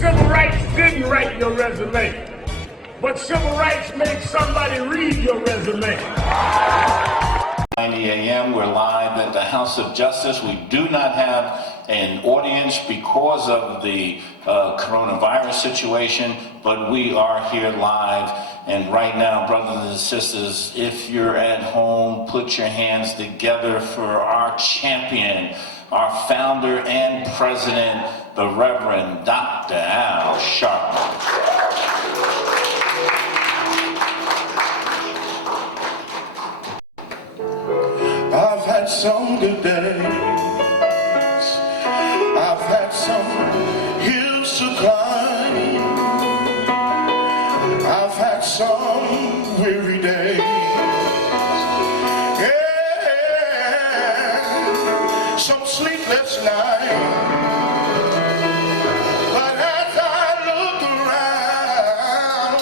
Civil rights didn't write your resume, but civil rights made somebody read your resume. 90 a.m. We're live at the House of Justice. We do not have an audience because of the coronavirus situation, but we are here live. And right now, brothers and sisters, if you're at home, put your hands together for our champion, our founder and president, the Reverend Dr. Al Sharpton. I've had some good days, I've had some hills to climb, I've had some weary days, yeah, some sleepless nights. But as I look around,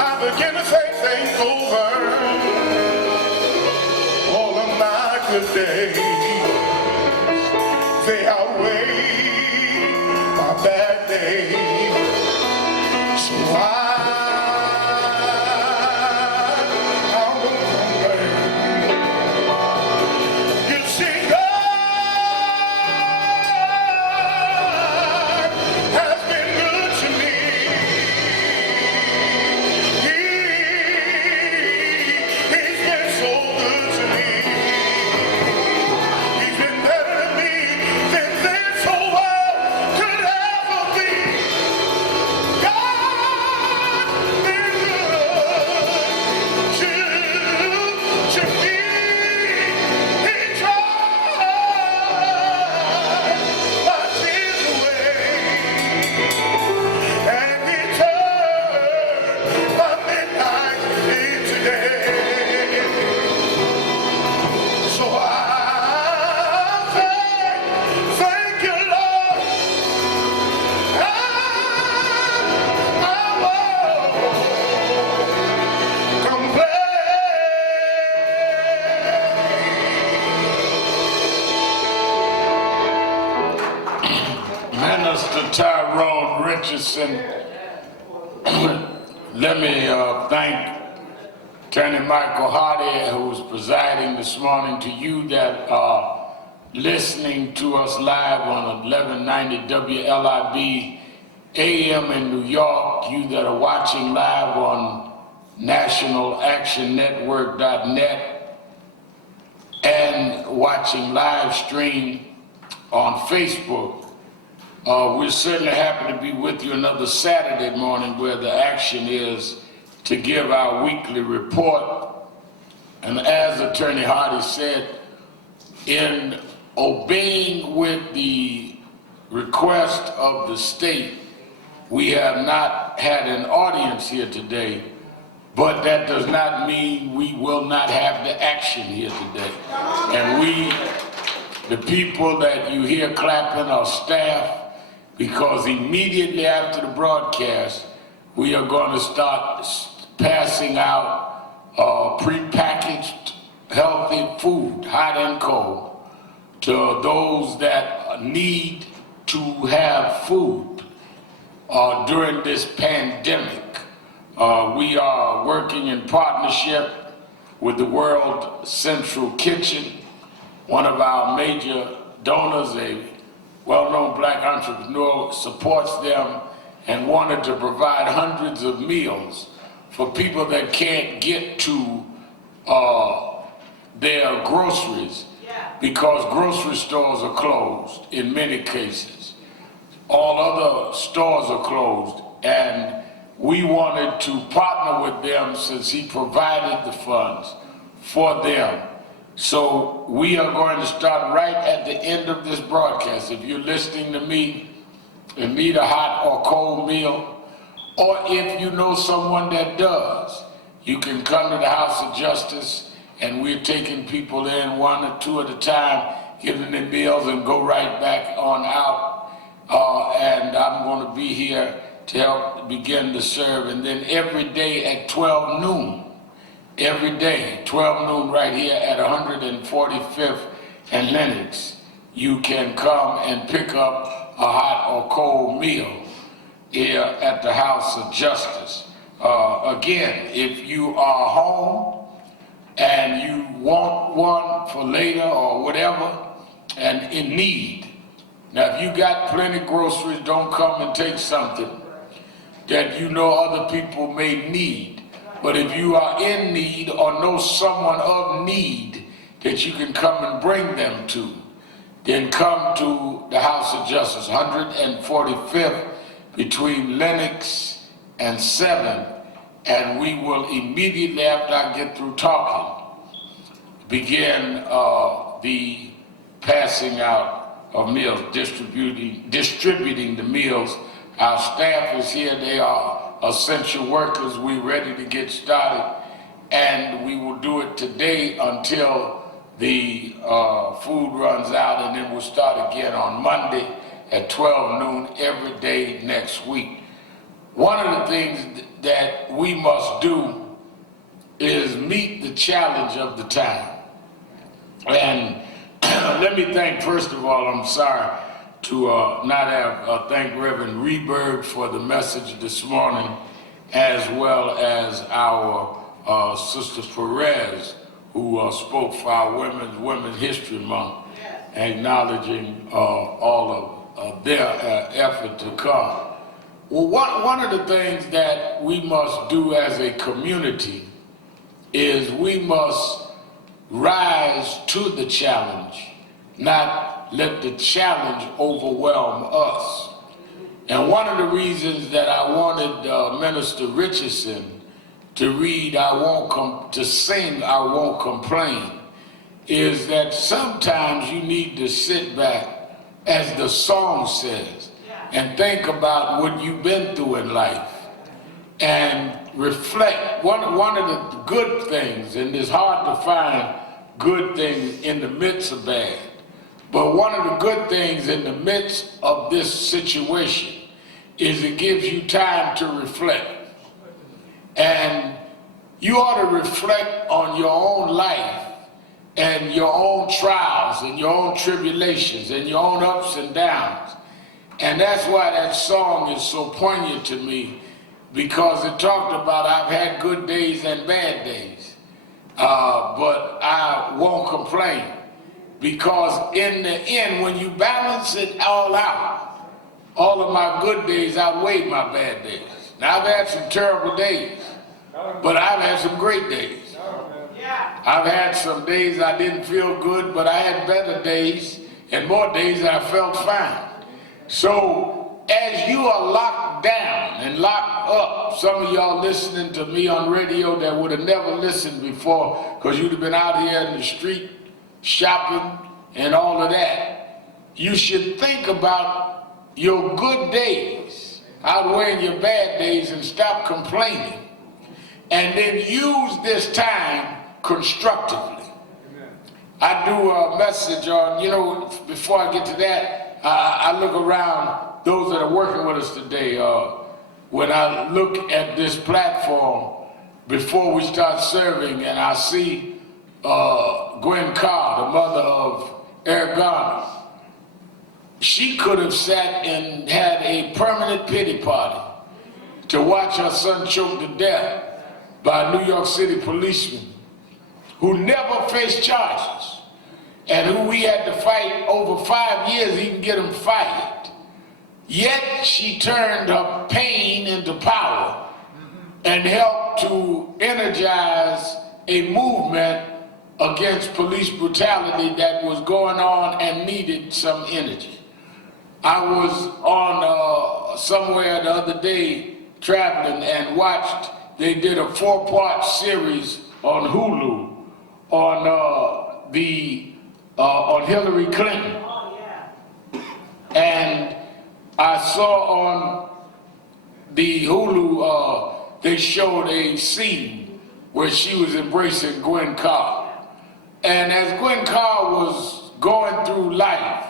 I begin to think over all of my good days. They outweigh my bad days. So I won't complain. You see, God has been good to me. He's been so good to me. He's been better to me than this whole world could ever be. God's been good to me. He tried my tears away, and he turned my midnight into day. So I thank you, Lord. I won't complain. Minister Tyrone Richardson, let me thank Attorney Michael Hardy, who's presiding this morning, to you that are listening to us live on 1190 WLIB AM in New York, you that are watching live on nationalactionnetwork.net and watching live stream on Facebook. We're certainly happy to be with you another Saturday morning where the action is to give our weekly report. And as Attorney Hardy said, in obeying with the request of the state, we have not had an audience here today, but that does not mean we will not have the action here today. And the people that you hear clapping are staff, because immediately after the broadcast, we are going to start passing out prepackaged healthy food, hot and cold, to those that need to have food during this pandemic. We are working in partnership with the World Central Kitchen. One of our major donors, a well-known black entrepreneur, supports them and wanted to provide hundreds of meals for people that can't get to their groceries because grocery stores are closed in many cases. All other stores are closed, and we wanted to partner with them since he provided the funds for them. So we are going to start right at the end of this broadcast. If you're listening to me and need a hot or cold meal, or if you know someone that does, you can come to the House of Justice, and we're taking people in one or two at a time, giving them meals, and go right back on out. And I'm going to be here to help begin to serve. And then every day at 12 noon, every day, 12 noon right here at 145th and Lenox, you can come and pick up a hot or cold meal here at the House of Justice. Again, if you are home and you want one for later or whatever, and in need, now if you got plenty groceries, don't come and take something that you know other people may need. But if you are in need or know someone of need that you can come and bring them to, then come to the House of Justice, 145th between Lenox and 7th, and we will immediately after I get through talking, begin the passing out of meals, distributing the meals. Our staff is here, they are essential workers, we're ready to get started, and we will do it today until the food runs out, and then we'll start again on Monday at 12 noon every day next week. One of the things that we must do is meet the challenge of the time. And let me thank, first of all, I'm sorry to not have thank Reverend Reberg for the message this morning, as well as our Sister Perez, who spoke for our Women's History Month, acknowledging all of their effort to come. Well, one of the things that we must do as a community is we must rise to the challenge, not let the challenge overwhelm us. And one of the reasons that I wanted Minister Richardson to read to sing I Won't Complain is that sometimes you need to sit back, as the song says, and think about what you've been through in life and reflect. One of the good things, and it's hard to find good things in the midst of bad, but one of the good things in the midst of this situation is it gives you time to reflect. And you ought to reflect on your own life and your own trials and your own tribulations and your own ups and downs. And that's why that song is so poignant to me, because it talked about I've had good days and bad days, but I won't complain, because in the end, when you balance it all out, all of my good days outweigh my bad days. Now, I've had some terrible days, but I've had some great days. I've had some days I didn't feel good, but I had better days and more days I felt fine. So as you are locked down and locked up, some of y'all listening to me on radio that would have never listened before because you'd have been out here in the street shopping and all of that, you should think about your good days outweighing your bad days and stop complaining, and then use this time constructively. I do a message on, before I get to that, I look around those that are working with us today. When I look at this platform before we start serving, and I see Gwen Carr, the mother of Eric Garner, she could have sat and had a permanent pity party to watch her son choked to death by a New York City policeman who never faced charges, and who we had to fight over 5 years even get him fired. Yet she turned her pain into power and helped to energize a movement against police brutality that was going on and needed some energy. I was on somewhere the other day traveling and watched, they did a 4-part series on Hulu on Hillary Clinton. And I saw on the Hulu, they showed a scene where she was embracing Gwen Carr. And as Gwen Carr was going through life,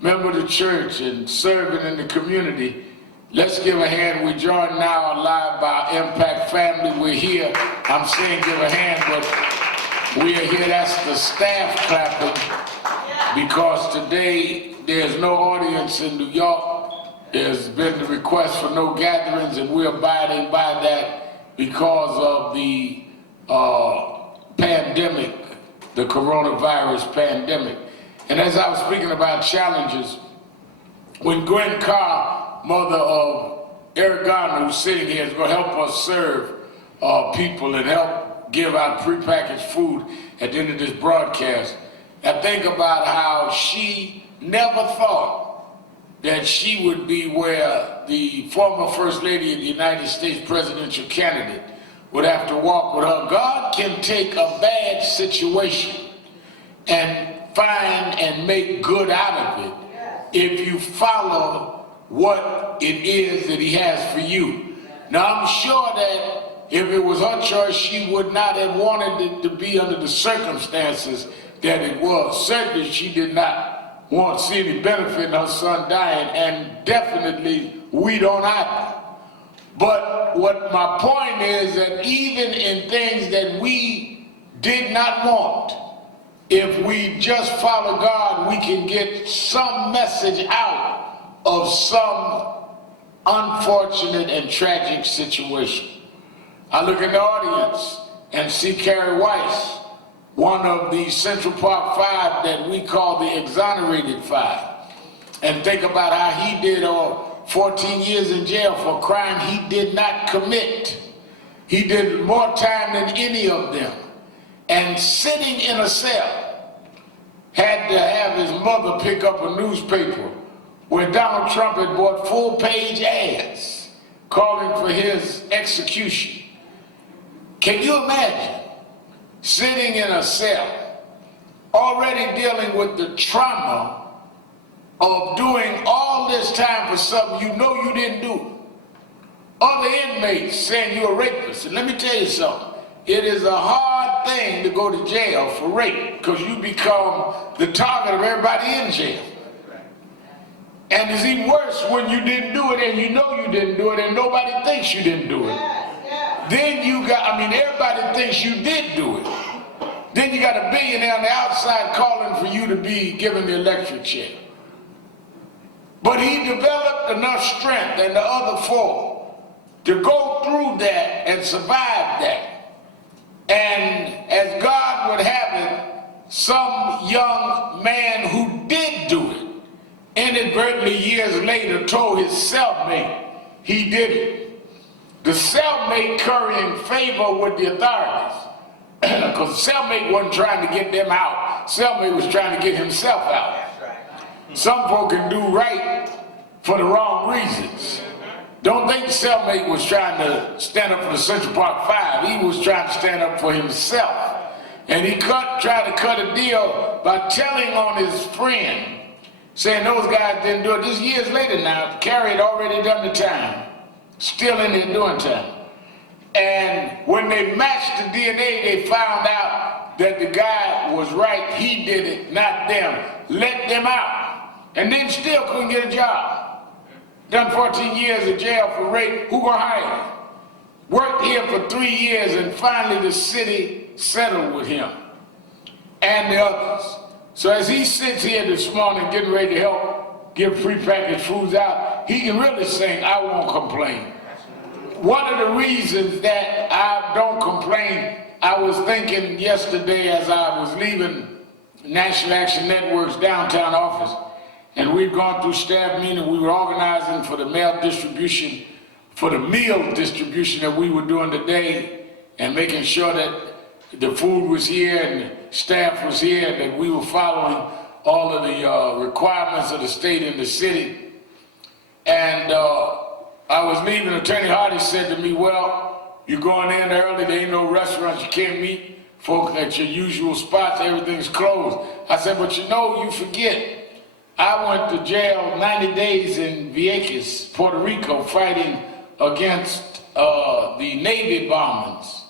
member of the church and serving in the community, let's give a hand. We're joined now live by Impact Family. We're here. I'm saying give a hand, but we are here. That's the staff clapping. because today there's no audience in New York. There's been the request for no gatherings, and we're abiding by that because of the pandemic, the coronavirus pandemic. And as I was speaking about challenges, when Gwen Carr, mother of Eric Garner, who's sitting here, is going to help us serve people and help give out prepackaged food at the end of this broadcast, I think about how she never thought that she would be where the former First Lady of the United States presidential candidate would have to walk with her. God can take a bad situation and find and make good out of it if you follow what it is that he has for you. Now, I'm sure that if it was her choice, she would not have wanted it to be under the circumstances that it was. Certainly, she did not want to see any benefit in her son dying, and definitely we don't either. But what my point is that even in things that we did not want, if we just follow God, we can get some message out of some unfortunate and tragic situation. I look in the audience and see Carrie Weiss, one of the Central Park Five that we call the Exonerated Five, and think about how he did 14 years in jail for a crime he did not commit. He did more time than any of them. And sitting in a cell, had to have his mother pick up a newspaper where Donald Trump had bought full-page ads calling for his execution. Can you imagine sitting in a cell, already dealing with the trauma of doing all this time for something you know you didn't do? Other inmates saying you're a rapist. And let me tell you something. It is a hard thing to go to jail for rape because you become the target of everybody in jail. And it's even worse when you didn't do it and you know you didn't do it and nobody thinks you didn't do it. Then you got, everybody thinks you did do it. Then you got a billionaire on the outside calling for you to be given the electric chair. But he developed enough strength and the other four to go through that and survive that. And as God would have it, some young man who did do it, inadvertently years later told his cellmate he did it. The cellmate currying favor with the authorities, because the cellmate wasn't trying to get them out. Cellmate was trying to get himself out. Some folk can do right for the wrong reasons. Don't think the cellmate was trying to stand up for the Central Park Five. He was trying to stand up for himself. And he tried to cut a deal by telling on his friend, saying those guys didn't do it. This years later now, Carrie had already done the time, still in there doing time. And when they matched the DNA, they found out that the guy was right. He did it, not them. Let them out. And then still couldn't get a job. Done 14 years in jail for rape. Who gonna hire him? Worked here for 3 years, and finally the city settled with him and the others. So as he sits here this morning getting ready to help give prepackaged foods out, he can really sing, I Won't Complain. One of the reasons that I don't complain, I was thinking yesterday as I was leaving National Action Network's downtown office, and we've gone through staff meeting, we were organizing for the mail distribution, for the meal distribution that we were doing today, and making sure that the food was here and the staff was here, that we were following all of the requirements of the state and the city. And I was leaving, Attorney Hardy said to me, well, you're going in early, there ain't no restaurants, you can't meet folk at your usual spots, everything's closed. I said, but you forget, I went to jail 90 days in Vieques, Puerto Rico, fighting against the Navy bombings.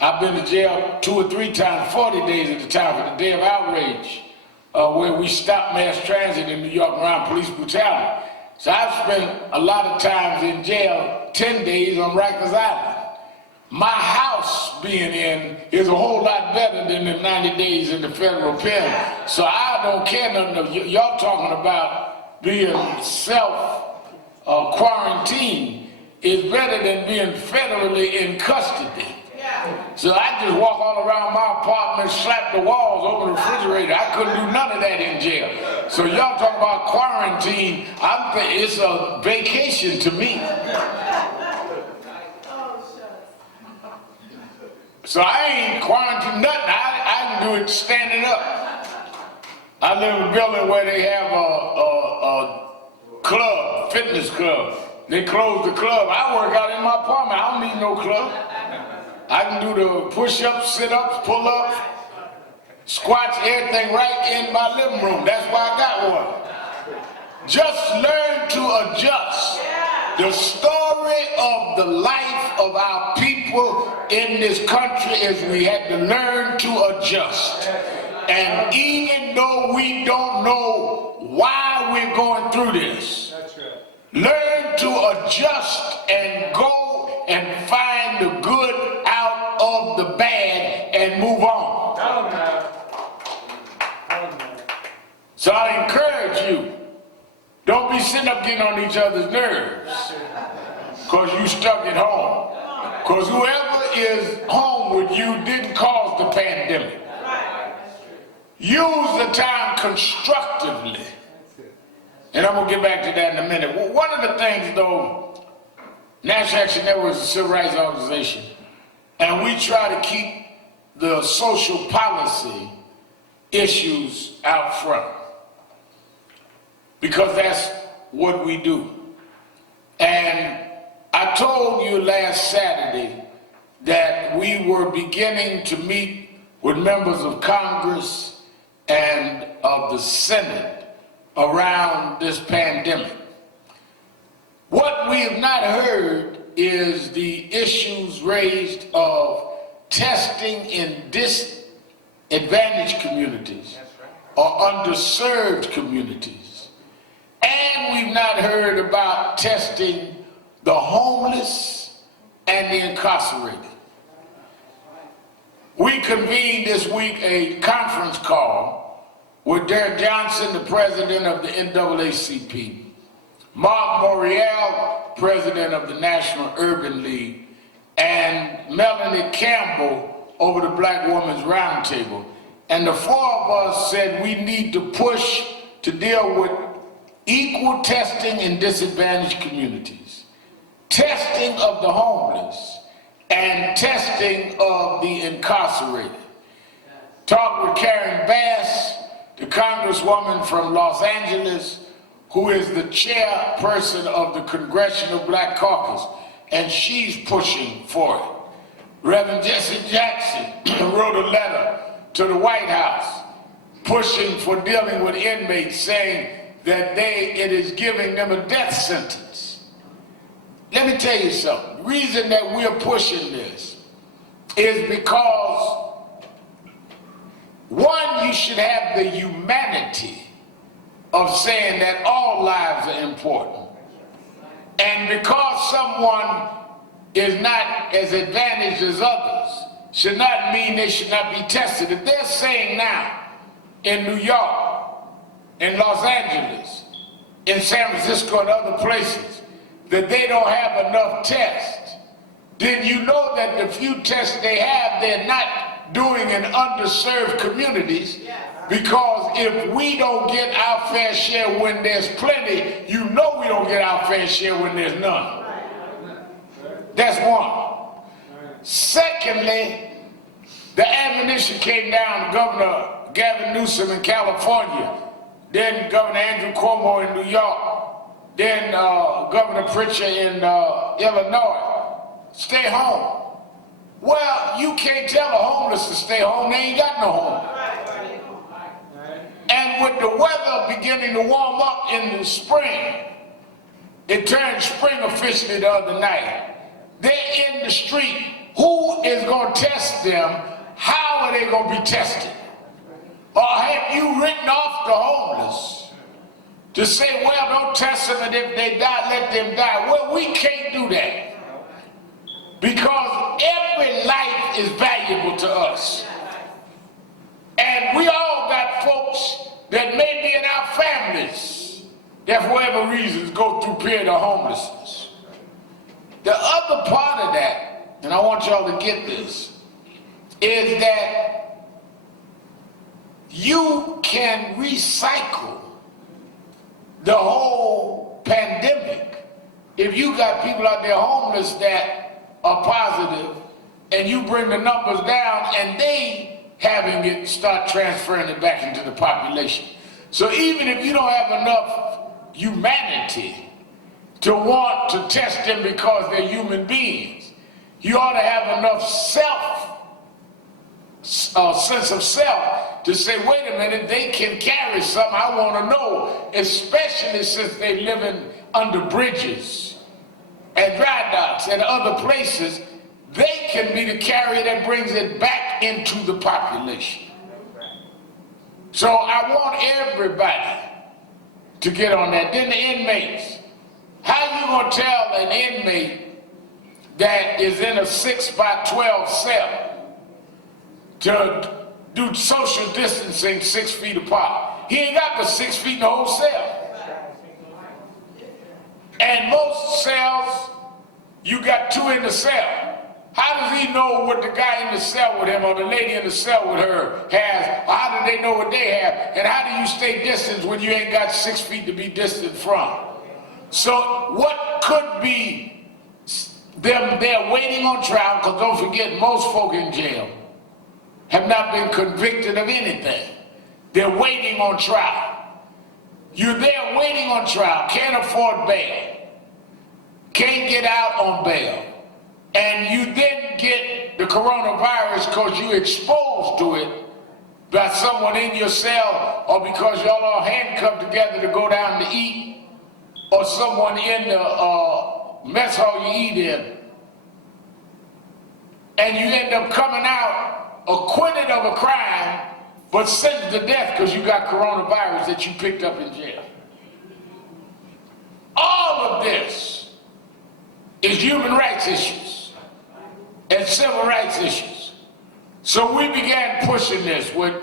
I've been to jail 2 or 3 times, 40 days at the time, for the day of outrage, where we stopped mass transit in New York around police brutality. So I've spent a lot of times in jail, 10 days on Rikers Island. my house being in is a whole lot better than the 90 days in the federal pen. So I don't care nothing of y'all talking about being self-quarantine is better than being federally in custody. So I just walk all around my apartment, slap the walls, open the refrigerator. I couldn't do none of that in jail. So y'all talk about quarantine, it's a vacation to me. So I ain't quarantined nothing. I can do it standing up. I live in a building where they have a club, fitness club. They closed the club. I work out in my apartment. I don't need no club. I can do the push-ups, sit-ups, pull-ups, squats, everything right in my living room. That's why I got one. Just learn to adjust. The story of the life of our people in this country is we had to learn to adjust. And even though we don't know why we're going through this, learn to adjust and go and find the good out of the bad and move on. So I encourage you, don't be sitting up getting on each other's nerves because you stuck at home. Because whoever is home with you didn't cause the pandemic. Use the time constructively. And I'm going to get back to that in a minute. Well, one of the things, though, National Action Network is a civil rights organization, and we try to keep the social policy issues out front. Because that's what we do. And I told you last Saturday that we were beginning to meet with members of Congress and of the Senate around this pandemic. What we have not heard is the issues raised of testing in disadvantaged communities or underserved communities. And we've not heard about testing the homeless and the incarcerated. We convened this week a conference call with Derek Johnson, the president of the NAACP, Mark Morial, president of the National Urban League, and Melanie Campbell over the Black Women's Roundtable. And the four of us said we need to push to deal with equal testing in disadvantaged communities, testing of the homeless, and testing of the incarcerated. Talked with Karen Bass, the congresswoman from Los Angeles, who is the chairperson of the Congressional Black Caucus, and she's pushing for it. Reverend Jesse Jackson wrote a letter to the White House pushing for dealing with inmates, saying that it is giving them a death sentence. Let me tell you something. The reason that we're pushing this is because, one, you should have the humanity of saying that all lives are important. And because someone is not as advantaged as others, should not mean they should not be tested. If they're saying now in New York, in Los Angeles, in San Francisco and other places, that they don't have enough tests, then you know that the few tests they have, they're not doing in underserved communities, because if we don't get our fair share when there's plenty, you know we don't get our fair share when there's none. That's one. Secondly, the ammunition came down to Governor Gavin Newsom in California, then Governor Andrew Cuomo in New York, then Governor Pritchard in Illinois. Stay home. Well, you can't tell the homeless to stay home. They ain't got no home. And with the weather beginning to warm up in the spring, it turned spring officially the other night. They're in the street. Who is going to test them? How are they going to be tested? Or have you written off the homeless to say, well, don't test them, and if they die, let them die? Well, we can't do that. Because life is valuable to us. And we all got folks that may be in our families that for whatever reasons go through period of homelessness. The other part of that, and I want y'all to get this, is that you can recycle the whole pandemic. If you got people out there homeless that are positive and you bring the numbers down and they having it start transferring it back into the population. So even if you don't have enough humanity to want to test them because they're human beings, you ought to have enough sense of self to say, wait a minute, they can carry something. I want to know, especially since they're living under bridges and dry docks and other places, they can be the carrier that brings it back into the population. So I want everybody to get on that. Then the inmates. How you gonna tell an inmate that is in a 6x12 cell to do social distancing 6 feet apart? He ain't got but 6 feet in the whole cell. And most cells, you got 2 in the cell. How does he know what the guy in the cell with him or the lady in the cell with her has? Or how do they know what they have? And how do you stay distant when you ain't got 6 feet to be distant from? So what could be them, they're waiting on trial, because don't forget, most folk in jail have not been convicted of anything. They're waiting on trial. You're there waiting on trial, can't afford bail, can't get out on bail. And you then get the coronavirus because you exposed to it by someone in your cell, or because y'all are handcuffed together to go down to eat, or someone in the mess hall you eat in. And you end up coming out acquitted of a crime, but sentenced to death because you got coronavirus that you picked up in jail. All of this is human rights issues and civil rights issues. So we began pushing this with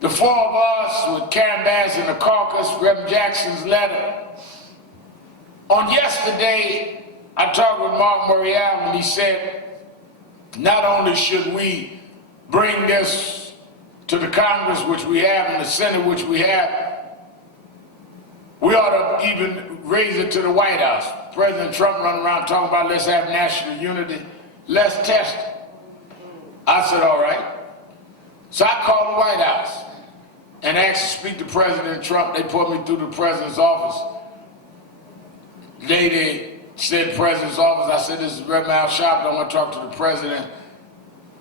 the 4 of us, with Karen Bass and the caucus, Reverend Jackson's letter. On yesterday, I talked with Mark Morial, and he said, not only should we bring this to the Congress, which we have, and the Senate, which we have, we ought to even raise it to the White House. President Trump running around talking about let's have national unity. Let's test it. I said, all right. So I called the White House and asked to speak to President Trump. They put me through the president's office. They said president's office. I said, this is Reverend Al Sharpton. I want to talk to the president.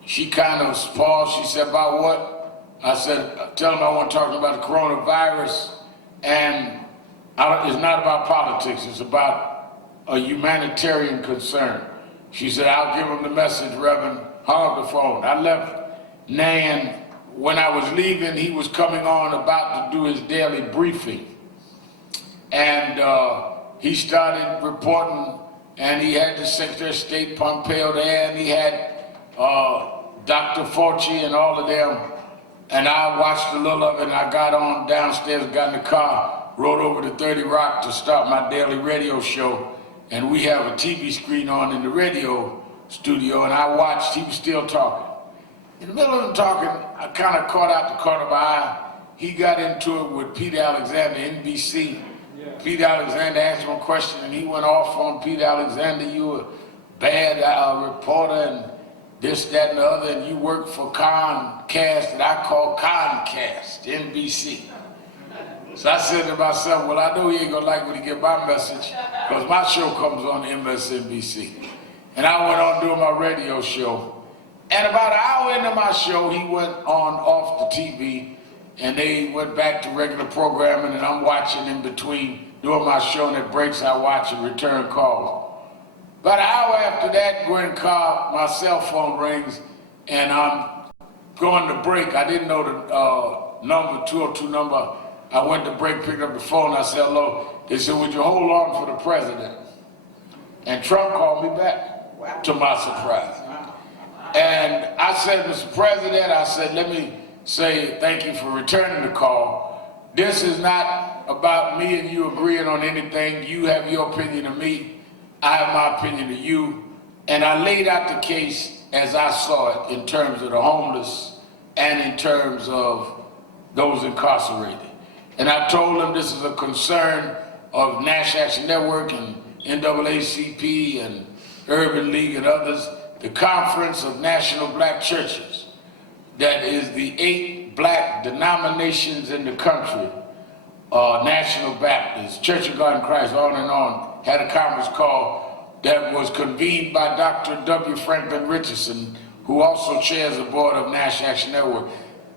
She kind of paused. She said, about what? I said, tell him I want to talk about the coronavirus. And it's not about politics. It's about a humanitarian concern. She said, I'll give him the message, Reverend. Hung up the phone. I left Nan. When I was leaving, he was coming on about to do his daily briefing. And he started reporting, and he had the Secretary of State Pompeo there, and he had Dr. Fauci and all of them. And I watched a little of it, and I got on downstairs, got in the car, rode over to 30 Rock to start my daily radio show. And we have a TV screen on in the radio studio, and I watched, he was still talking. In the middle of him talking, I kind of caught out the corner of my eye. He got into it with Pete Alexander, NBC. Yeah. Pete Alexander asked him a question, and he went off on Pete Alexander. You a bad reporter, and this, that, and the other, and you work for Comcast, that I call Comcast, NBC. So I said to myself, well, I know he ain't gonna like when he get my message, because my show comes on MSNBC. And I went on doing my radio show. And about an hour into my show, he went on off the TV, and they went back to regular programming, and I'm watching in between, doing my show, and at breaks I watch and return calls. About an hour after that, Gwen Cobb, my cell phone rings, and I'm going to break. I didn't know the number, 202 number. I went to break, picked up the phone, I said hello. They said, would you hold on for the president? And Trump called me back, to my surprise. And I said, Mr. President, I said, let me say thank you for returning the call. This is not about me and you agreeing on anything. You have your opinion of me. I have my opinion of you. And I laid out the case as I saw it in terms of the homeless and in terms of those incarcerated. And I told them this is a concern of National Action Network and NAACP and Urban League and others, the Conference of National Black Churches, that is the 8 black denominations in the country, National Baptist, Church of God in Christ, on and on, had a conference call that was convened by Dr. W. Franklin Richardson, who also chairs the board of National Action Network.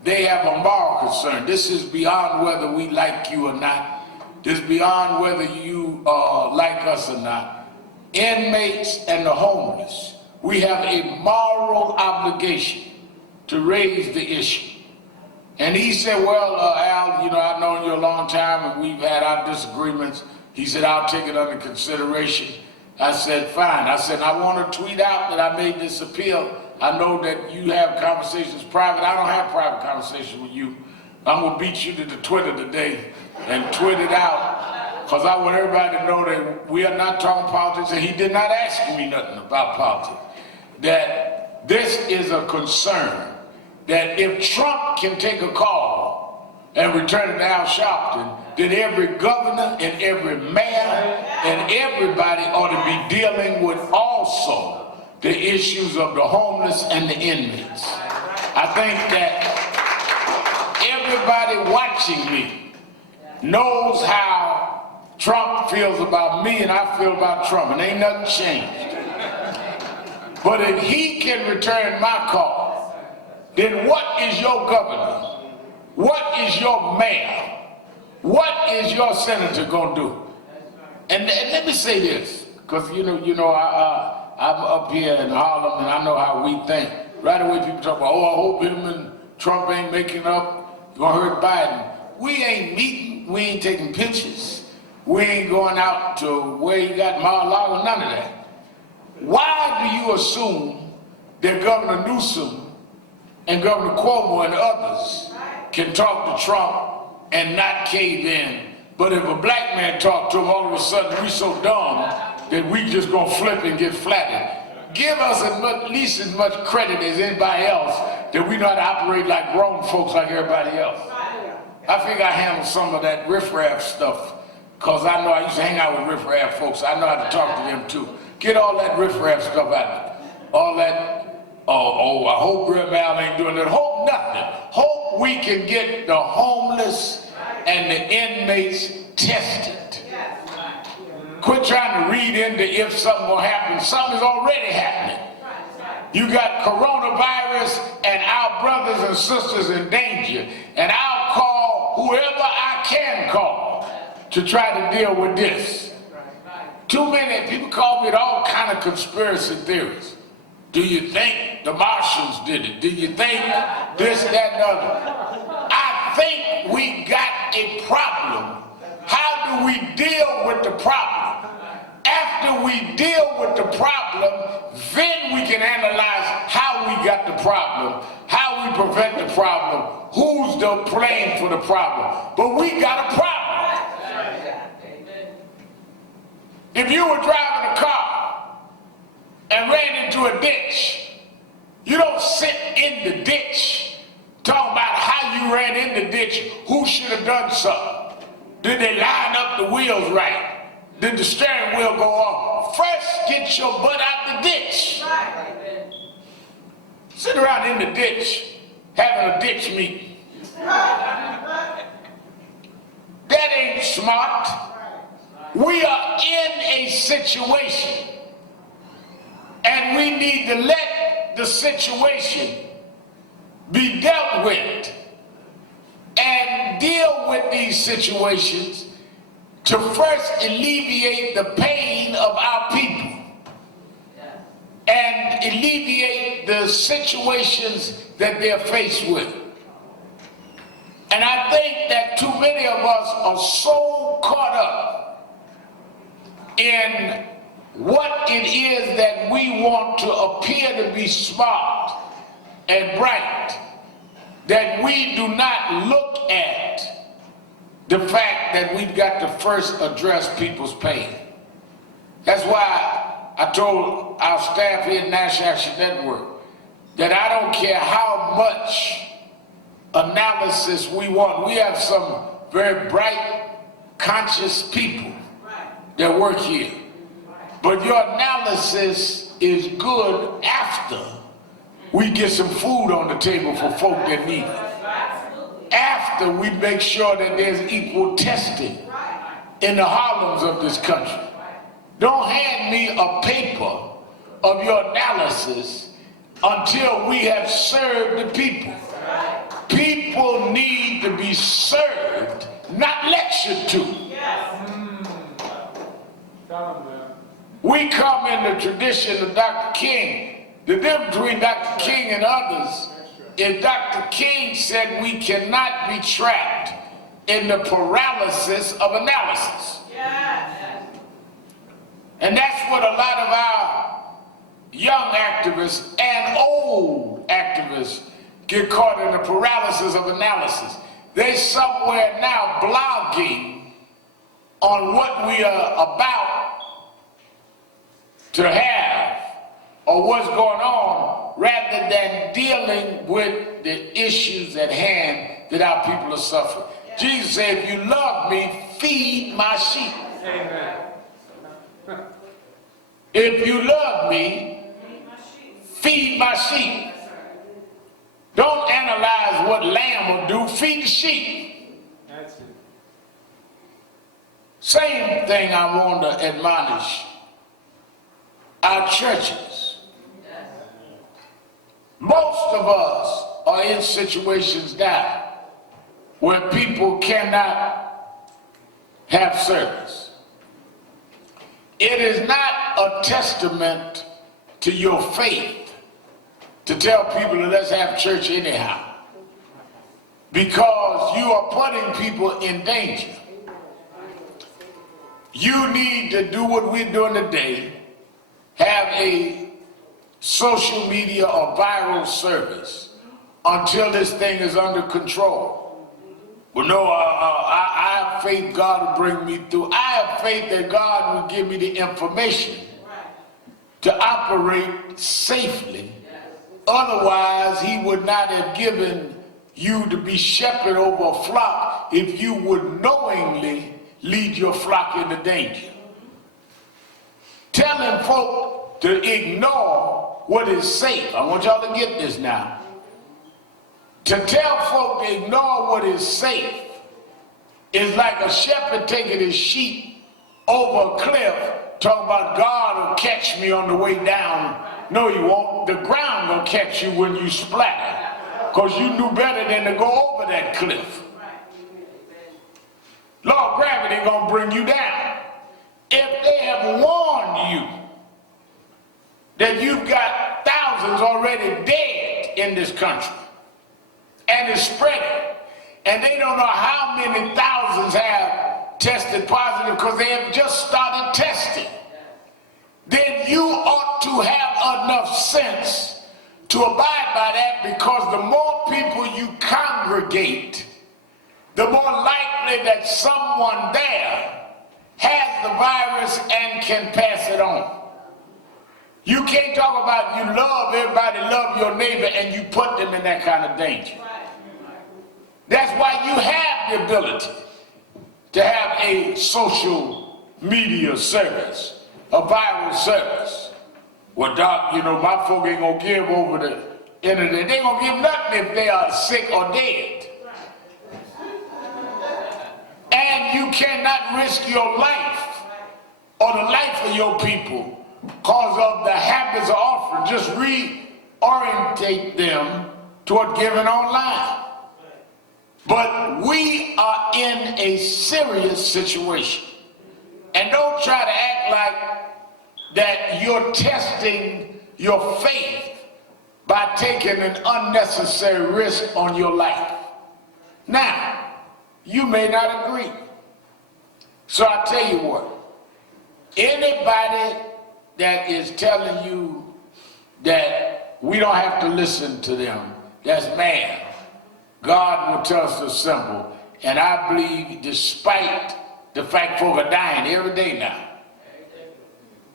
They have a moral concern. This is beyond whether we like you or not. This is beyond whether you like us or not. Inmates and the homeless, we have a moral obligation to raise the issue. And he said, well, Al, you know, I've known you a long time and we've had our disagreements. He said, I'll take it under consideration. I said, fine. I said, I want to tweet out that I made this appeal. I know that you have conversations private. I don't have private conversations with you. I'm going to beat you to the Twitter today and tweet it out, because I want everybody to know that we are not talking politics, and he did not ask me nothing about politics. That this is a concern, that if Trump can take a call and return it to Al Sharpton, then every governor and every mayor and everybody ought to be dealing with also the issues of the homeless and the inmates. I think that everybody watching me knows how Trump feels about me and I feel about Trump, and ain't nothing changed. But if he can return my call, then what is your governor? What is your mayor? What is your senator gonna do? And let me say this, because I'm up here in Harlem and I know how we think. Right away people talk about, I hope him and Trump ain't making up, gonna hurt Biden. We ain't meeting, we ain't taking pictures, we ain't going out to where you got Mar-a-Lago, none of that. Why do you assume that Governor Newsom and Governor Cuomo and others can talk to Trump and not cave in? But if a black man talk to him, all of a sudden we so dumb that we just gonna flip and get flattened. Give us at least as much credit as anybody else that we know how to operate like grown folks like everybody else. I think I handle some of that riffraff stuff, because I know I used to hang out with riffraff folks. I know how to talk to them too. Get all that riffraff stuff out. All that, I hope Reb Al ain't doing that. Hope nothing. Hope we can get the homeless and the inmates tested. Quit trying to read into if something will happen. Something's already happening. You got coronavirus and our brothers and sisters in danger, and I'll call whoever I can call to try to deal with this. Too many people call me with all kind of conspiracy theories. Do you think the Martians did it? Do you think this, that, and other? I think we got a problem. How do we deal with the problem? After we deal with the problem, then we can analyze how we got the problem, how we prevent the problem, who's to blame for the problem. But we got a problem. If you were driving a car and ran into a ditch, you don't sit in the ditch talking about how you ran in the ditch, who should have done something. Did they line up the wheels right? Did the steering wheel go off? First, get your butt out the ditch. Sit around in the ditch, having a ditch meeting. That ain't smart. We are in a situation, and we need to let the situation be dealt with and deal with these situations to first alleviate the pain of our people and alleviate the situations that they're faced with. And I think that too many of us are so caught up in what it is that we want to appear to be smart and bright that we do not look at the fact that we've got to first address people's pain. That's why I told our staff here at National Action Network that I don't care how much analysis we want. We have some very bright, conscious people that work here. But your analysis is good after we get some food on the table for folk that need it. After we make sure that there's equal testing in the Harlems of this country. Don't hand me a paper of your analysis until we have served the people. People need to be served, not lectured to. We come in the tradition of Dr. King. The difference between Dr. King and others is Dr. King said we cannot be trapped in the paralysis of analysis. And that's what a lot of our young activists and old activists get caught in, the paralysis of analysis. They're somewhere now blogging on what we are about to have or what's going on rather than dealing with the issues at hand that our people are suffering. Jesus said, if you love me, feed my sheep. Amen. If you love me, feed my sheep. Don't analyze what lamb will do, feed the sheep. That's it. Same thing I want to admonish our churches. Most of us are in situations now where people cannot have service. It is not a testament to your faith to tell people that let's have church anyhow, because you are putting people in danger. You need to do what we're doing today, have a social media or viral service until this thing is under control. Well, no, I have faith God will bring me through. I have faith that God will give me the information to operate safely. Otherwise, he would not have given you to be shepherd over a flock if you would knowingly lead your flock into danger. Telling folk to ignore what is safe. I want y'all to get this now. To tell folk to ignore what is safe is like a shepherd taking his sheep over a cliff, talking about God will catch me on the way down. No, you won't. The ground will catch you when you splatter, because you knew better than to go over that cliff. Law of gravity gonna bring you down. If they have warned you that you've got thousands already dead in this country, and it's spreading, and they don't know how many thousands have tested positive because they have just started testing, then you ought to have enough sense to abide by that, because the more people you congregate, the more likely that someone there has the virus and can pass it on. You can't talk about you love everybody, love your neighbor, and you put them in that kind of danger. That's why you have the ability to have a social media service, a viral service. Well, Doc, you know, my folk ain't gonna give over the internet. They ain't gonna give nothing if they are sick or dead. And you cannot risk your life or the life of your people because of the habits of offering. Just reorientate them toward giving online. But we are in a serious situation. And don't try to act like that you're testing your faith by taking an unnecessary risk on your life. Now, you may not agree. So I tell you what, anybody that is telling you that we don't have to listen to them. That's man. God will tell us the simple. And I believe, despite the fact folk are dying every day now,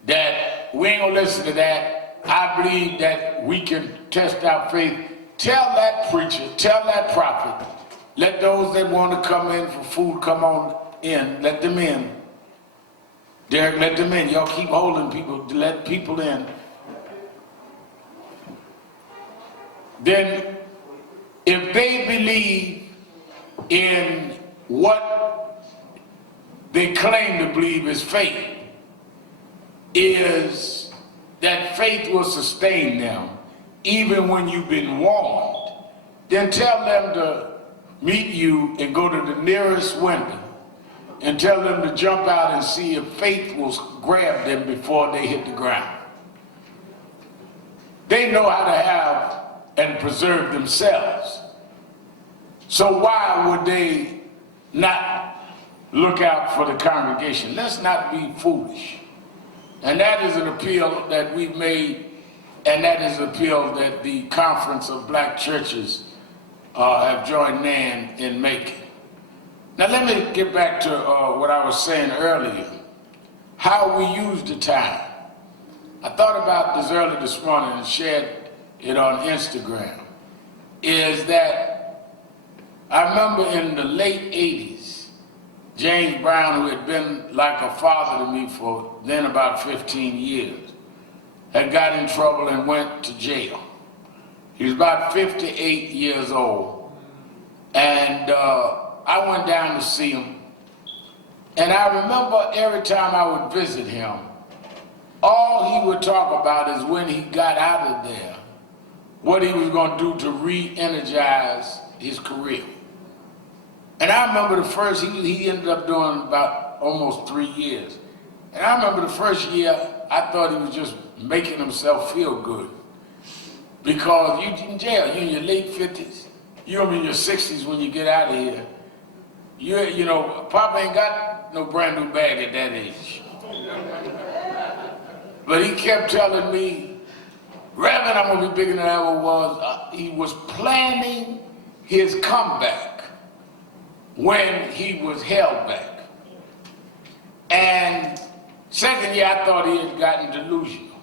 that we ain't gonna listen to that. I believe that we can test our faith. Tell that preacher, tell that prophet, let those that want to come in for food come on in, let them in. Derek, let them in. Y'all keep holding people, let people in. Then, if they believe in what they claim to believe is faith, is that faith will sustain them even when you've been warned, then tell them to meet you and go to the nearest window and tell them to jump out and see if faith will grab them before they hit the ground. They know how to have and preserve themselves. So why would they not look out for the congregation? Let's not be foolish. And that is an appeal that we've made, and that is an appeal that the Conference of Black Churches have joined Nan in making. Now let me get back to what I was saying earlier, how we use the time. I thought about this early this morning and shared it on Instagram, is that I remember in the late 80s, James Brown, who had been like a father to me for then about 15 years, had got in trouble and went to jail. He was about 58 years old, and I went down to see him, and I remember every time I would visit him, all he would talk about is when he got out of there, what he was going to do to re-energize his career. And I remember the first, he ended up doing about almost 3 years. And I remember the first year, I thought he was just making himself feel good. Because you in jail, you're in your late 50s, you're in your 60s when you get out of here. You know, Papa ain't got no brand new bag at that age. But he kept telling me, Reverend, I'm gonna be bigger than I ever was. He was planning his comeback when he was held back. And second year, I thought he had gotten delusional.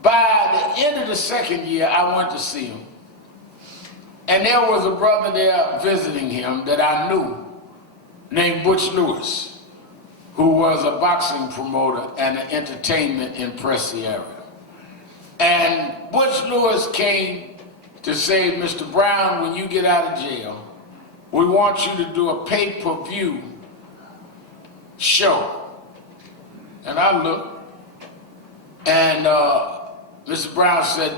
By the end of the second year, I went to see him. And there was a brother there visiting him that I knew, named Butch Lewis, who was a boxing promoter and an entertainment impresario. And Butch Lewis came to say, Mr. Brown, when you get out of jail, we want you to do a pay-per-view show. And I looked, and Mr. Brown said,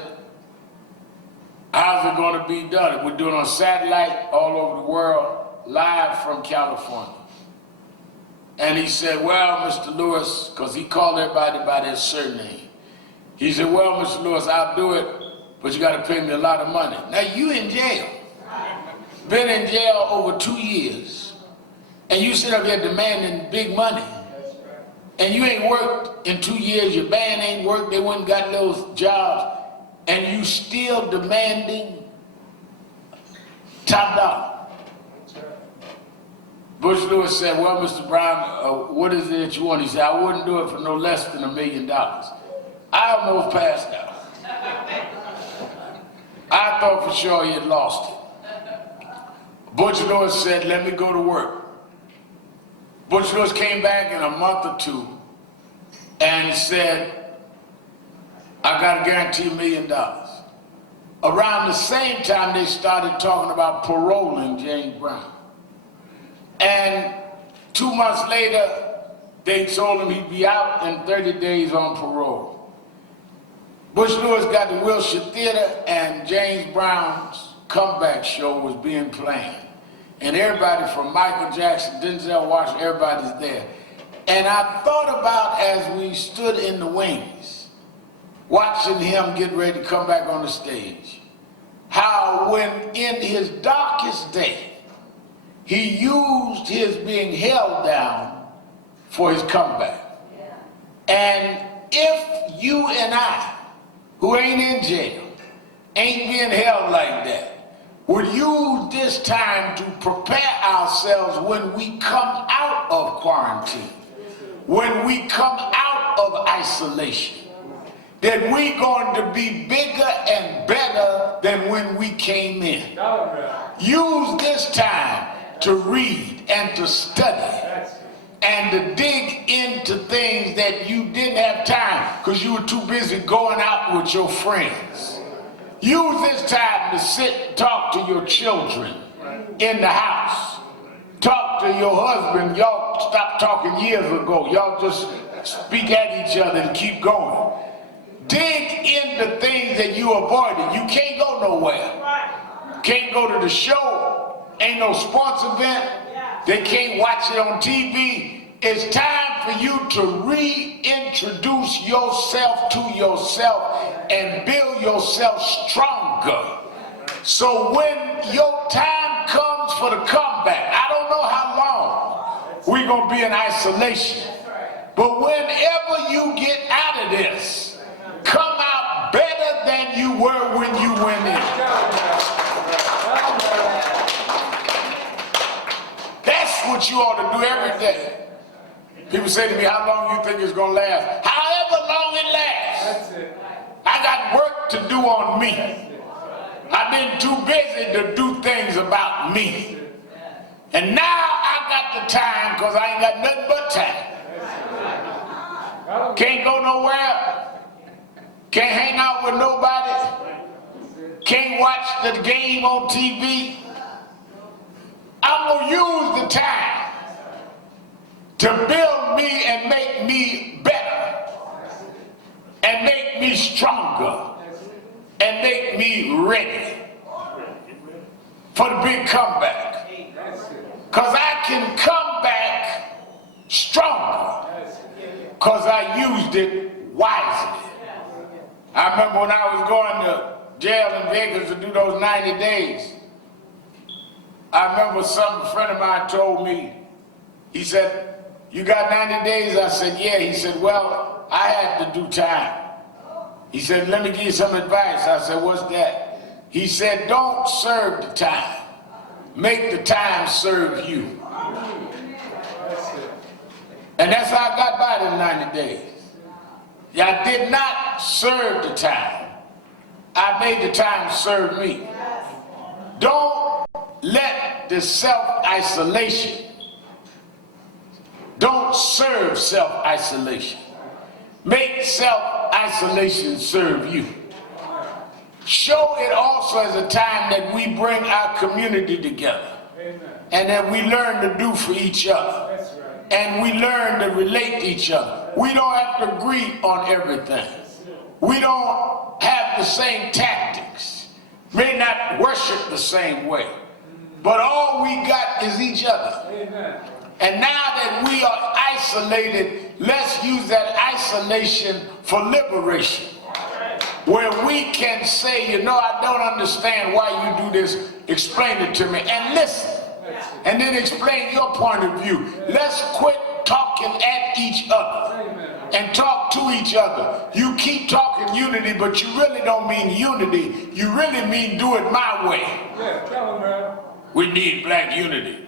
how's it going to be done? We're doing it on satellite all over the world, live from California. And he said, well, Mr. Lewis, because he called everybody by their surname. He said, well, Mr. Lewis, I'll do it, but you got to pay me a lot of money. Now, you in jail. Been in jail over 2 years. And you sit up here demanding big money. And you ain't worked in 2 years, your band ain't worked, they wouldn't got those jobs, and you still demanding top dollar. Butch Lewis said, well, Mr. Brown, what is it that you want? He said, I wouldn't do it for no less than $1 million. I almost passed out. I thought for sure he had lost it. Butch Lewis said, let me go to work. Butch Lewis came back in a month or two and said, I got to guarantee $1 million. Around the same time, they started talking about paroling James Brown. And 2 months later, they told him he'd be out in 30 days on parole. Butch Lewis got the Wilshire Theater, and James Brown's comeback show was being planned. And everybody from Michael Jackson, Denzel Washington, everybody's there. And I thought about, as we stood in the wings, watching him get ready to come back on the stage, how when in his darkest day, he used his being held down for his comeback. And if you and I who ain't in jail, ain't being held like that, would use this time to prepare ourselves when we come out of quarantine, when we come out of isolation, that we're going to be bigger and better than when we came in. Use this time to read and to study and to dig into things that you didn't have time because you were too busy going out with your friends. Use this time to sit and talk to your children in the house. Talk to your husband. Y'all stopped talking years ago. Y'all just speak at each other and keep going. Dig into things that you avoided. You can't go nowhere. Can't go to the show. Ain't no sports event. They can't watch it on TV. It's time for you to reintroduce yourself to yourself and build yourself stronger. So when your time comes for the comeback, I don't know how long we're going to be in isolation, but whenever you get out of this, come out better than you were when you went in. That's what you ought to do every day. People say to me, how long you think it's going to last? However long it lasts. I got work to do on me. I've been too busy to do things about me. And now I got the time because I ain't got nothing but time. Can't go nowhere. Can't hang out with nobody. Can't watch the game on TV. I'm going to use the time to build me and make me better and make me stronger and make me ready for the big comeback. Because I can come back stronger because I used it wisely. I remember when I was going to jail in Vegas to do those 90 days, I remember some friend of mine told me, he said, you got 90 days? I said, yeah. He said, well, I had to do time. He said, let me give you some advice. I said, what's that? He said, don't serve the time. Make the time serve you. And that's how I got by the 90 days. I did not serve the time. I made the time serve me. Don't let the self-isolation, don't serve self-isolation. Make self-isolation serve you. Show it also as a time that we bring our community together. Amen. And that we learn to do for each other. That's right. And we learn to relate to each other. We don't have to agree on everything. We don't have the same tactics. May not worship the same way. But all we got is each other. Amen. And now that we are isolated, let's use that isolation for liberation. Where we can say, you know, I don't understand why you do this. Explain it to me and listen. And then explain your point of view. Let's quit talking at each other and talk to each other. You keep talking unity, but you really don't mean unity. You really mean do it my way. We need black unity.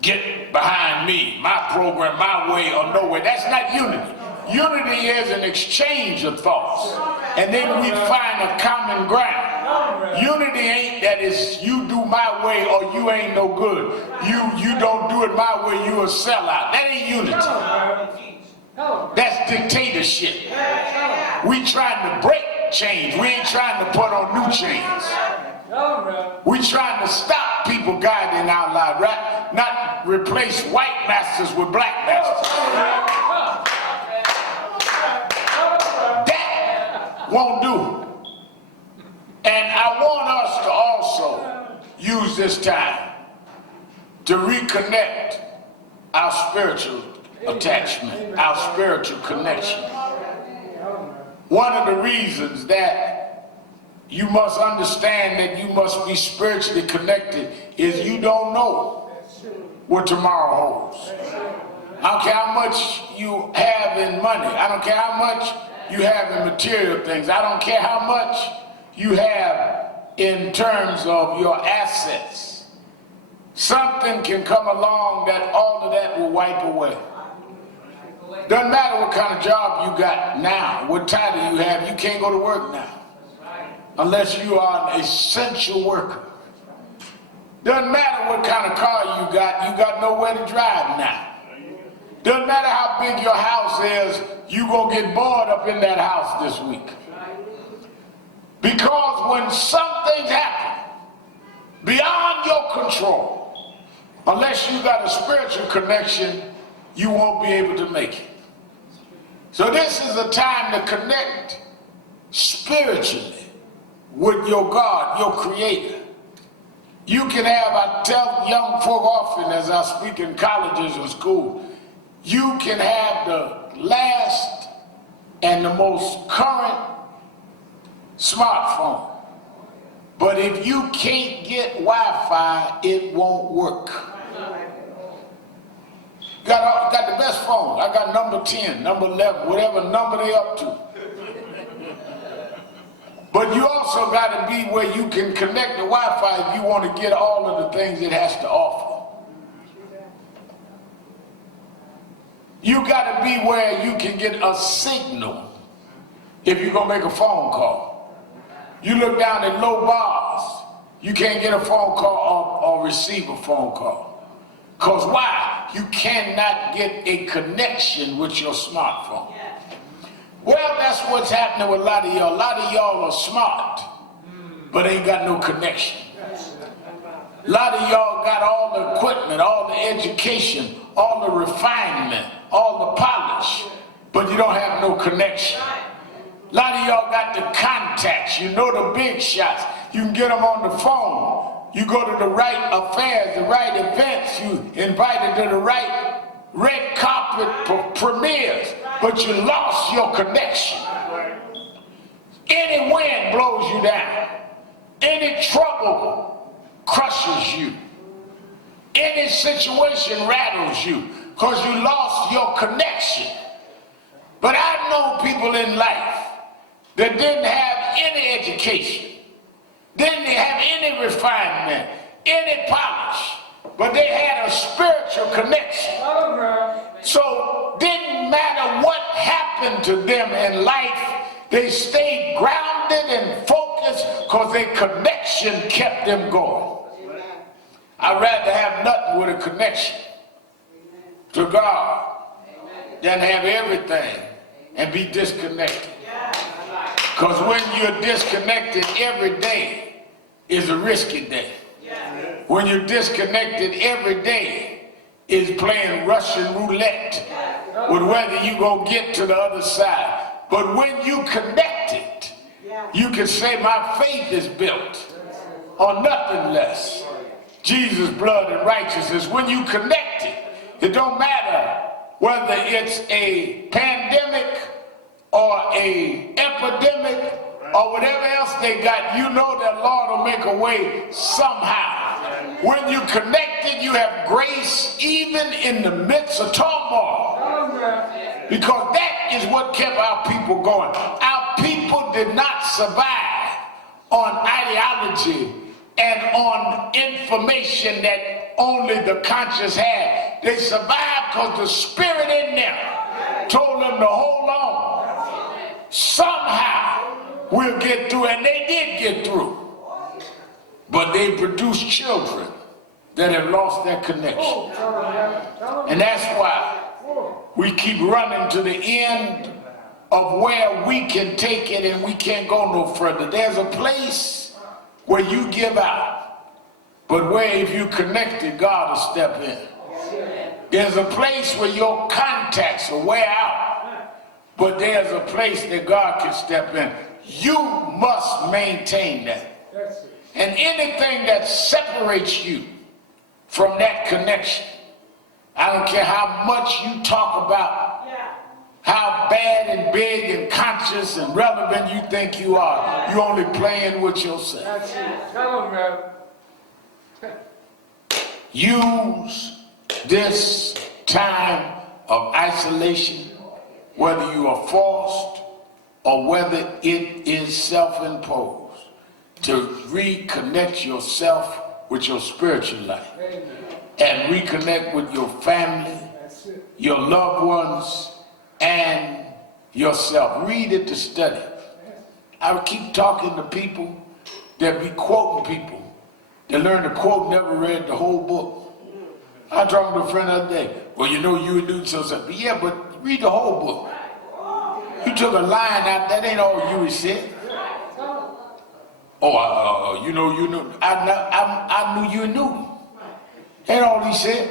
Get behind me, my program, my way or no way. That's not unity. Unity is an exchange of thoughts. And then we find a common ground. Unity ain't that it's you do my way or you ain't no good. You don't do it my way, you a sellout. That ain't unity. That's dictatorship. We trying to break chains. We ain't trying to put on new chains. We trying to stop people guiding our lives, right? Not replace white masters with black masters. That won't do. And I want us to also use this time to reconnect our spiritual attachment, our spiritual connection. One of the reasons that you must understand that you must be spiritually connected is you don't know what tomorrow holds. I don't care how much you have in money. I don't care how much you have in material things. I don't care how much you have in terms of your assets. Something can come along that all of that will wipe away. Doesn't matter what kind of job you got now, what title you have, you can't go to work now unless you are an essential worker. Doesn't matter what kind of car you got nowhere to drive now. Doesn't matter how big your house is, you gonna get bored up in that house this week. Because when some things happen beyond your control, unless you got a spiritual connection, you won't be able to make it. So this is a time to connect spiritually with your God, your Creator. You can have, I tell young folk often as I speak in colleges and schools, you can have the last and the most current smartphone. But if you can't get Wi-Fi, it won't work. Got the best phone. I got number 10, number 11, whatever number they up to. But you also got to be where you can connect the Wi-Fi if you want to get all of the things it has to offer. You got to be where you can get a signal if you're going to make a phone call. You look down at low bars, you can't get a phone call or receive a phone call. Because why? You cannot get a connection with your smartphone. Well, that's what's happening with a lot of y'all. A lot of y'all are smart, but ain't got no connection. A lot of y'all got all the equipment, all the education, all the refinement, all the polish, but you don't have no connection. A lot of y'all got the contacts, you know the big shots. You can get them on the phone. You go to the right affairs, the right events, you invited to the right red carpet premieres, but you lost your connection. Any wind blows you down. Any trouble crushes you. Any situation rattles you because you lost your connection. But I've known people in life that didn't have any education, didn't have any refinement, any polish, but they had a spiritual connection. So didn't matter what happened to them in life, they stayed grounded and focused because their connection kept them going. I'd rather have nothing with a connection to God than have everything and be disconnected. Because when you're disconnected, every day is a risky day. When you're disconnected, every day is playing Russian roulette with whether you gonna get to the other side. But when you connected, you can say my faith is built on nothing less. Jesus' blood and righteousness. When you connected, it don't matter whether it's a pandemic or a epidemic or whatever else they got, you know that Lord will make a way somehow. When you connected, you have grace even in the midst of turmoil. Because that is what kept our people going. Our people did not survive on ideology and on information that only the conscious had. They survived because the spirit in them told them to hold on. Somehow we'll get through, and they did get through. But they produced children that have lost their connection. And that's why we keep running to the end of where we can take it and we can't go no further. There's a place where you give out, but where if you connected, God will step in. There's a place where your contacts will wear out, but there's a place that God can step in. You must maintain that. And anything that separates you from that connection, I don't care how much you talk about how bad and big and conscious and relevant you think you are, you're only playing with yourself. Use this time of isolation, whether you are forced or whether it is self-imposed, to reconnect yourself with your spiritual life and reconnect with your family, your loved ones, and yourself. Read it to study. I would keep talking to people that be quoting people. They learn to quote, never read the whole book. I was talking to a friend the other day. Well, you know, you would do so. Yeah, but read the whole book. You took a line out, that ain't all you said. Oh, you know, I knew you knew. Ain't all he said.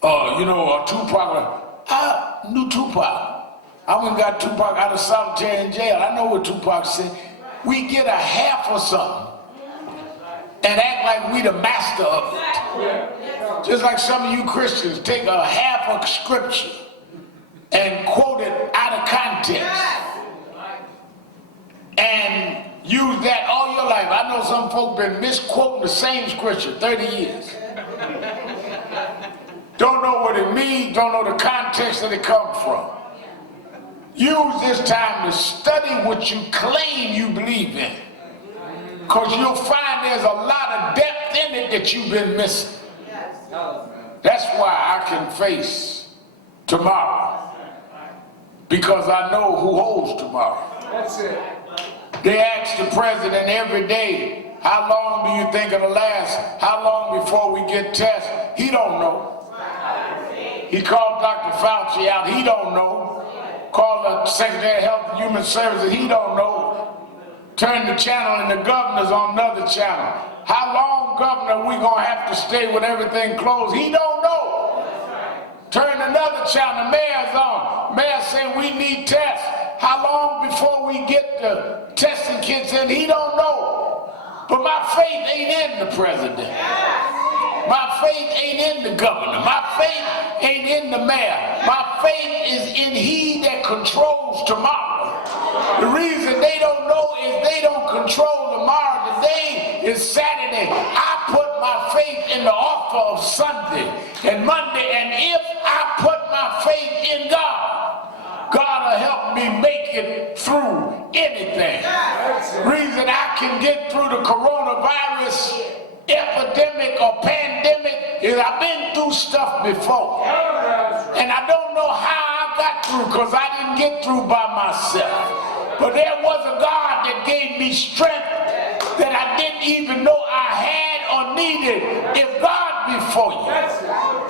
Tupac, I knew Tupac. I went and got Tupac out of solitary in jail. I know what Tupac said. We get a half or something and act like we the master of it. Just like some of you Christians take a half of scripture and quote it out of context and use that all your life. I know some folk been misquoting the same scripture 30 years. Don't know what it means, don't know the context that it comes from. Use this time to study what you claim you believe in, because you'll find there's a lot of depth in it that you've been missing. That's why I can face tomorrow, because I know who holds tomorrow. That's it. They ask the president every day, how long do you think it'll last? How long before we get tested? He don't know. He called Dr. Fauci out, he don't know. Called the Secretary of Health and Human Services, he don't know. Turn the channel and the governor's on another channel. How long, governor, we gonna have to stay with everything closed? He don't know. Turn another channel, the mayor's on. Mayor saying we need tests. How long before we get the testing kits in? He don't know. But my faith ain't in the president. My faith ain't in the governor. My faith ain't in the mayor. My faith is in he that controls tomorrow. The reason they don't know is they don't control tomorrow. Today is Saturday. I put my faith in the offer of Sunday and Monday, and if I put my faith in God, God will help me make it through anything. Reason I can get through the coronavirus epidemic or pandemic is I've been through stuff before. And I don't know how I got through, because I didn't get through by myself. But there was a God that gave me strength that I didn't even know I had or needed. If God be for you,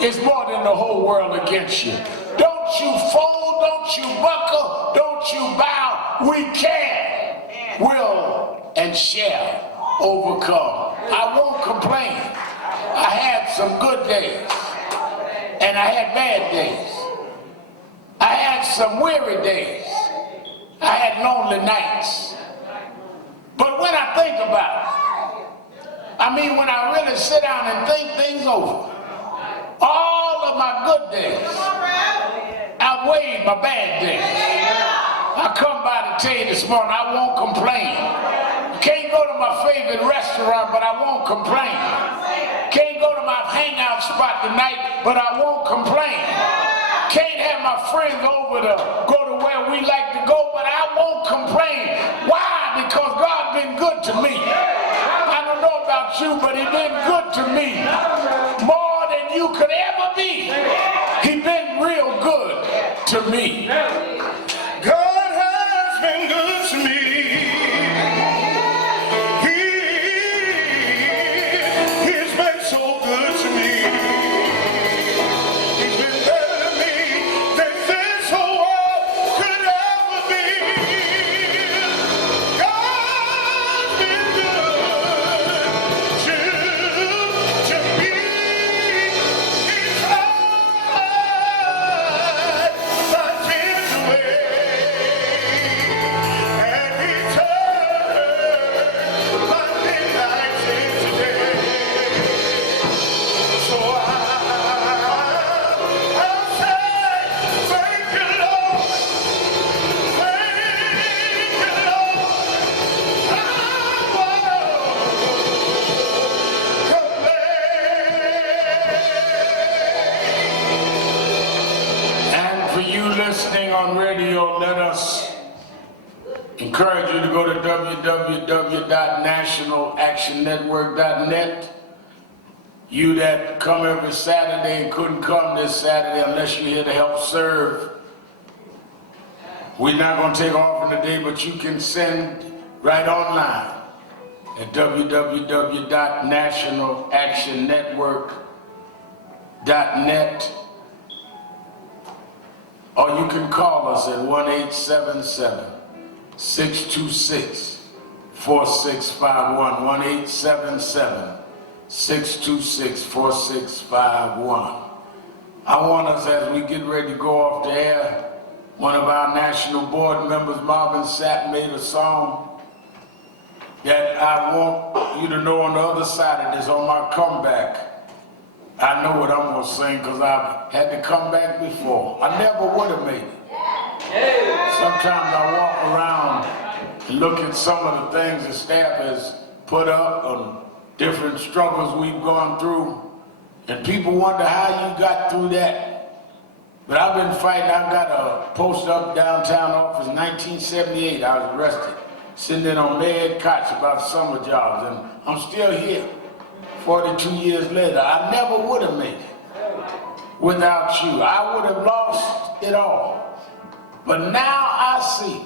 it's more than the whole world against you. Don't you fold, don't you buckle, don't you bow. We can, will, and shall overcome. I won't complain. I had some good days and I had bad days. I had some weary days. I had lonely nights. But when I think about it, when I really sit down and think things over, all of my good days outweighed my bad days. I come by to tell you this morning, I won't complain. Can't go to my favorite restaurant, but I won't complain. Can't go to my hangout spot tonight, but I won't complain. Can't have my friends over to go to where we like to go, but I won't complain. Why? Because God been good to me. I don't know about you, but he been good to me. More than you could ever be. He been real good to me. God has been good to me. He's been so good to me. He's been better to me than this whole world could ever be. God's been good to me. He's tried my tears away. And he turned my midnights into day. So I'll say, thank you, Lord. Thank you, Lord. I won't complain. And for you listening on radio, let us encourage you to go to www.nationalactionnetwork.net. You that come every Saturday and couldn't come this Saturday unless you're here to help serve, we're not going to take offering today, but you can send right online at www.nationalactionnetwork.net, or you can call us at 1-877-626-4651, 1-877-626-4651. I want us, as we get ready to go off the air, one of our national board members, Marvin Sapp, made a song that I want you to know on the other side of this, on my comeback. I know what I'm gonna sing because I've had to come back before. I never would have made it. Sometimes I walk around and look at some of the things the staff has put up on different struggles we've gone through, and people wonder how you got through that. But I've been fighting. I've got a post up downtown office, 1978, I was arrested, sitting in on Med Cots about summer jobs, and I'm still here, 42 years later. I never would have made it without you. I would have lost it all. But now I see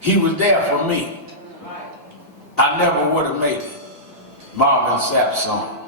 he was there for me. I never would have made it. Marvin Sapp song.